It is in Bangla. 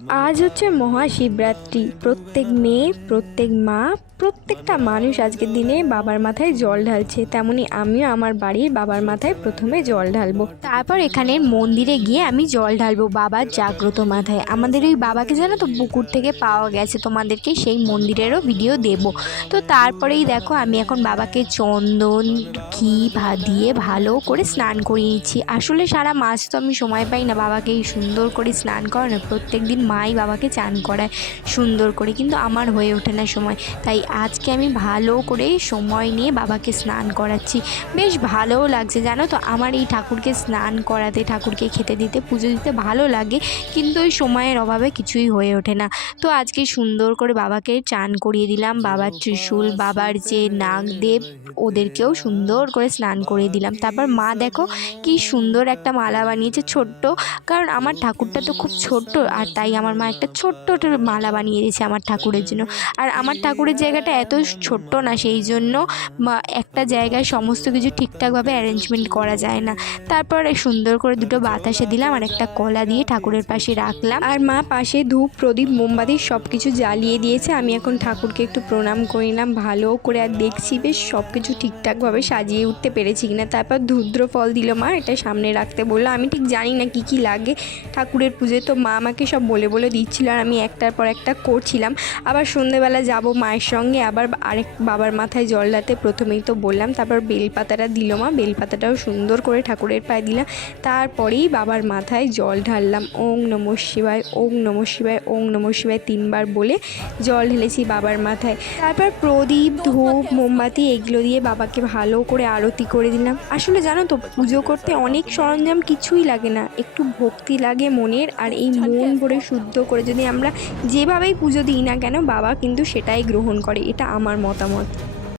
আজ হচ্ছে মহাশিবরাত্রি। প্রত্যেক মেয়ে, প্রত্যেক মা, প্রত্যেকটা মানুষ আজকের দিনে বাবার মাথায় জল ঢালছে। তেমনি আমিও আমার বাড়ির বাবার মাথায় প্রথমে জল ঢালবো। তারপর এখানে মন্দিরে গিয়ে আমি জল ঢালবো বাবার জাগ্রত মাথায়। আমাদের ওই বাবাকে জানো তো, পুকুর থেকে পাওয়া গেছে। তোমাদেরকে সেই মন্দিরেরও ভিডিও দেব। তো তারপরেই দেখো, আমি এখন বাবাকে চন্দন, ঘি ভা দিয়ে ভালো করে স্নান করিয়ে নিচ্ছি। আসলে সারা মাস তো আমি সময় পাই না বাবাকে এই সুন্দর করে স্নান করানো প্রত্যেক দিন মাই বাবাকে চান করায় সুন্দর করে, কিন্তু আমার হয়ে ওঠে না সময়। তাই আজকে আমি ভালো করে সময় নিয়ে বাবাকে স্নান করাচ্ছি। বেশ ভালোও লাগছে, জানো তো? আমার এই ঠাকুরকে স্নান করাতে, ঠাকুরকে খেতে দিতে, পুজো দিতে ভালো লাগে, কিন্তু ওই সময়ের অভাবে কিছুই হয়ে ওঠে না। তো আজকে সুন্দর করে বাবাকে চান করিয়ে দিলাম। বাবার ত্রিশূল, বাবার যে নাগদেব, ওদেরকেও সুন্দর করে স্নান করিয়ে দিলাম। তারপর মা দেখো, কি সুন্দর একটা মালা বানিয়েছে ছোট্ট, কারণ আমার ঠাকুরটা তো খুব ছোট্ট, আর তাই আমার মা একটা ছোট্ট মালা বানিয়ে দিয়েছে আমার ঠাকুরের জন্য। আর আমার ঠাকুরের জায়গাটা এত ছোট্ট না, সেই জন্য একটা জায়গায় সমস্ত কিছু ঠিকঠাকভাবে অ্যারেঞ্জমেন্ট করা যায় না। তারপর সুন্দর করে দুটো বাতাসে দিলাম আর একটা কলা দিয়ে ঠাকুরের পাশে রাখলাম। আর মা পাশে ধূপ, প্রদীপ, মোমবাতি সব কিছু জ্বালিয়ে দিয়েছে। আমি এখন ঠাকুরকে একটু প্রণাম করে নিলাম, ভালো করে আর দেখছি বেশ সব কিছু ঠিকঠাকভাবে সাজিয়ে উঠতে পেরেছি কিনা। তারপর ধুদ্র ফল দিল মা, এটা সামনে রাখতে বলল। আমি ঠিক জানি না কি কি লাগে ঠাকুরের পুজোয়, তো মা আমাকে সব বলে বলে বলে দিচ্ছিল আর আমি একটার পর একটা করছিলাম। আবার সন্ধেবেলা যাব মায়ের সঙ্গে, আবার আরেক বাবার মাথায় জল ঢালতে প্রথমেই তো বললাম, তারপর বেলপাতাটা দিল মা, বেলপাতাটাও সুন্দর করে ঠাকুরের পায়ে দিলাম। তারপরেই বাবার মাথায় জল ঢাললাম, ওং নম শিবায়, ওং নম শিবায়, ওং নম শিবায় তিনবার বলে জল ঢেলেছি বাবার মাথায়। তারপর প্রদীপ, ধূপ, মোমবাতি এগুলো দিয়ে বাবাকে ভালো করে আরতি করে দিলাম। আসলে জানো তো, পুজো করতে অনেক সরঞ্জাম কিছুই লাগে না, একটু ভক্তি লাগে মনের, আর এই মন ভরে শুদ্ধ করে যদি আমরা যেভাবেই পুজো দিই না কেন বাবা কিন্তু সেটাই গ্রহণ করে, এটা আমার মতামত।